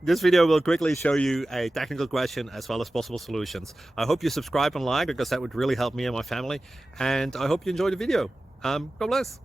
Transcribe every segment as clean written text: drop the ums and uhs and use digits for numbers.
This video will quickly show you a technical question as well as possible solutions. I hope you subscribe and like because that would really help me and my family. And I hope you enjoy the video. God bless.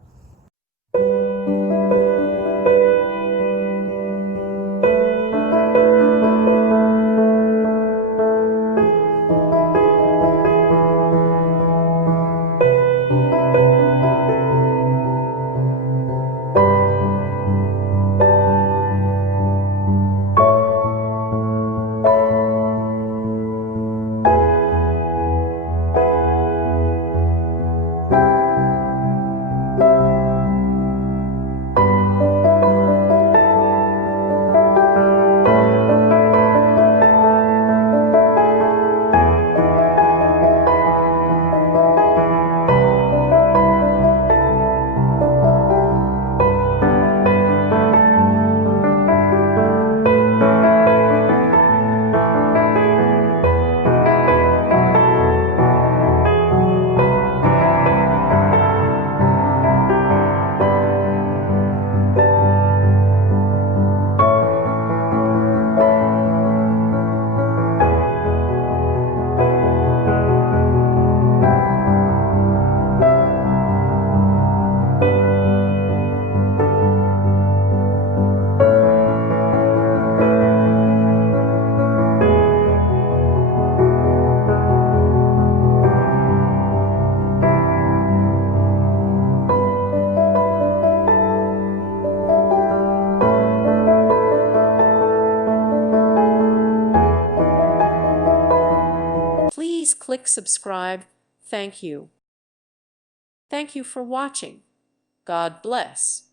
Please click subscribe. Thank you. Thank you for watching. God bless.